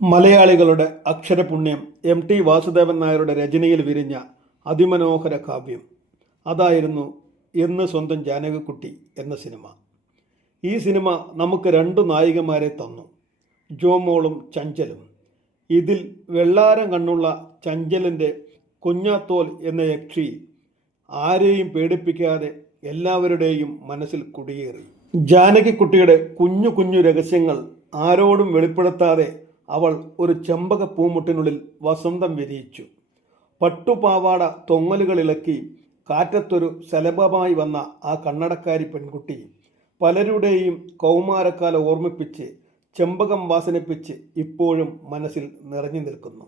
മലയാളികളുടെ അക്ഷരപുണ്യം ടി വാസുദേവൻ നായരുടെ രചനയിൽ വിരിഞ്ഞ അതിമനോഹര കാവ്യം അതായിരുന്നു എന്ന് സ്വന്തം ജാനകിക്കുട്ടി എന്ന സിനിമ. ഈ സിനിമ നമുക്ക് രണ്ടു നായികമാരെ തന്നു, ജോമോളും ചഞ്ചലും. ഇതിൽ വെള്ളാരം കണ്ണുള്ള ചഞ്ചലിൻ്റെ കുഞ്ഞാത്തോൽ എന്ന യക്ഷി ആരെയും പേടിപ്പിക്കാതെ എല്ലാവരുടെയും മനസ്സിൽ കുടിയേറി. ജാനകിക്കുട്ടിയുടെ കുഞ്ഞു കുഞ്ഞു രഹസ്യങ്ങൾ ആരോടും വെളിപ്പെടുത്താതെ അവൾ ഒരു ചെമ്പക പൂമുട്ടിനുള്ളിൽ വസന്തം വിരിയിച്ചു. പട്ടുപാവാട തൊങ്ങലുകളിളക്കി കാറ്റത്തൊരു ശലഭമായി വന്ന ആ കണ്ണടക്കാരി പെൺകുട്ടി പലരുടെയും കൗമാരക്കാലം ഓർമ്മിപ്പിച്ച് ചെമ്പകം വാസനിപ്പിച്ച് ഇപ്പോഴും മനസ്സിൽ നിറഞ്ഞു നിൽക്കുന്നു.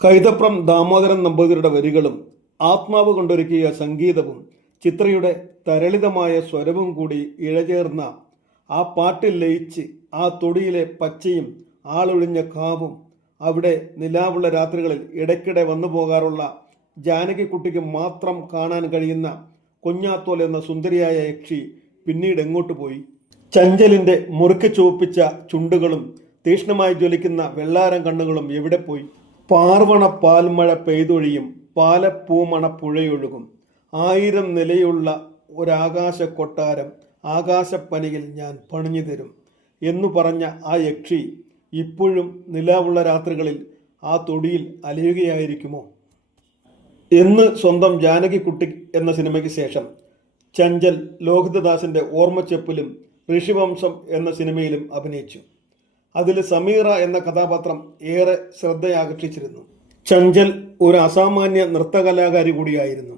കൈതപ്രം ദാമോദരൻ നമ്പൂതിരിയുടെ വരികളും ആത്മാവ് കൊണ്ടൊരുക്കിയ സംഗീതവും ചിത്രയുടെ തരളിതമായ സ്വരവും കൂടി ഇഴചേർന്ന ആ പാട്ടിൽ ലയിച്ച് ആ തൊടിയിലെ പച്ചയും ആളൊഴിഞ്ഞ കാവും അവിടെ നിലാവുള്ള രാത്രികളിൽ ഇടയ്ക്കിടെ വന്നു പോകാറുള്ള ജാനകിക്കുട്ടിക്ക് മാത്രം കാണാൻ കഴിയുന്ന കുഞ്ഞാത്തോൽ എന്ന സുന്ദരിയായ യക്ഷി പിന്നീട് എങ്ങോട്ട് പോയി? ചഞ്ചലിൻ്റെ മുറുക്കി ചുവപ്പിച്ച ചുണ്ടുകളും തീക്ഷ്ണമായി ജ്വലിക്കുന്ന വെള്ളാരം കണ്ണുകളും എവിടെ പോയി? പാർവണ പാൽമഴ പെയ്തൊഴിയും പാലപ്പൂമണ പുഴയൊഴുകും 1000 നിലയുള്ള ഒരാകാശ കൊട്ടാരം ആകാശപ്പനിയിൽ ഞാൻ പണിഞ്ഞു തരും എന്നു പറഞ്ഞ ആ യക്ഷി ഇപ്പോഴും നിലാവുള്ള രാത്രികളിൽ ആ തൊടിയിൽ അലയുകയായിരിക്കുമോ? എന്ന് സ്വന്തം ജാനകിക്കുട്ടി എന്ന സിനിമയ്ക്ക് ശേഷം ചഞ്ചൽ ലോഹിതദാസിൻ്റെ ഓർമ്മച്ചെപ്പിലും ഋഷിവംശം എന്ന സിനിമയിലും അഭിനയിച്ചു. അതിൽ സമീറ എന്ന കഥാപാത്രം ഏറെ ശ്രദ്ധയാകർഷിച്ചിരുന്നു. ചഞ്ചൽ ഒരു അസാമാന്യ നൃത്തകലാകാരി കൂടിയായിരുന്നു.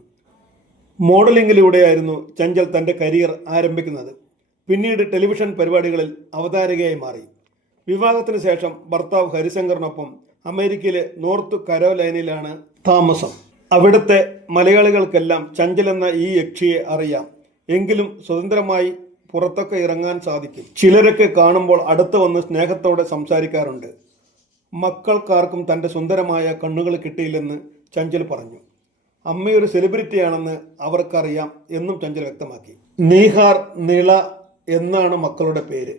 മോഡലിംഗിലൂടെയായിരുന്നു ചഞ്ചൽ തൻ്റെ കരിയർ ആരംഭിക്കുന്നത്. പിന്നീട് ടെലിവിഷൻ പരിപാടികളിൽ അവതാരകയായി മാറി. വിവാഹത്തിന് ശേഷം ഭർത്താവ് ഹരിശങ്കറിനൊപ്പം അമേരിക്കയിലെ നോർത്ത് കരോലൈനയിലാണ് താമസം. അവിടുത്തെ മലയാളികൾക്കെല്ലാം ചഞ്ചൽ എന്ന ഈ യക്ഷിയെ അറിയാം. എങ്കിലും സ്വതന്ത്രമായി പുറത്തൊക്കെ ഇറങ്ങാൻ സാധിക്കും. ചിലരൊക്കെ കാണുമ്പോൾ അടുത്ത് വന്ന് സ്നേഹത്തോടെ സംസാരിക്കാറുണ്ട്. മക്കൾക്കാർക്കും തൻ്റെ സുന്ദരമായ കണ്ണുകൾ കിട്ടിയില്ലെന്ന് ചഞ്ചൽ പറഞ്ഞു. അമ്മയൊരു സെലിബ്രിറ്റിയാണെന്ന് അവർക്കറിയാം എന്നും ചഞ്ചൽ വ്യക്തമാക്കി. നീഹാർ, നിള എന്നാണ് മക്കളുടെ പേര്.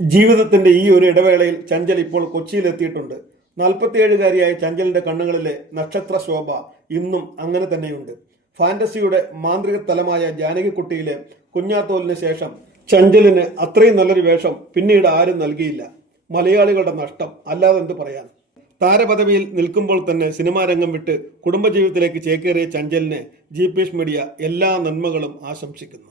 ജീവിതത്തിൻ്റെ ഈ ഒരു ഇടവേളയിൽ ചഞ്ചൽ ഇപ്പോൾ കൊച്ചിയിലെത്തിയിട്ടുണ്ട്. 47കാരിയായ ചഞ്ചലിൻ്റെ കണ്ണുകളിലെ നക്ഷത്ര ശോഭ ഇന്നും അങ്ങനെ തന്നെയുണ്ട്. ഫാന്റസിയുടെ മാന്ത്രിക തലമായ ജാനകിക്കുട്ടിയിലെ കുഞ്ഞാത്തോലിന് ശേഷം ചഞ്ചലിന് അത്രയും നല്ലൊരു വേഷം പിന്നീട് ആരും നൽകിയില്ല. മലയാളികളുടെ നഷ്ടം, അല്ലാതെ എന്ത് പറയാൻ. താരപദവിയിൽ നിൽക്കുമ്പോൾ തന്നെ സിനിമാ രംഗം വിട്ട് കുടുംബജീവിതത്തിലേക്ക് ചേക്കേറിയ ചഞ്ചലിന് ജി പി എസ് മീഡിയ എല്ലാ നന്മകളും ആശംസിക്കുന്നു.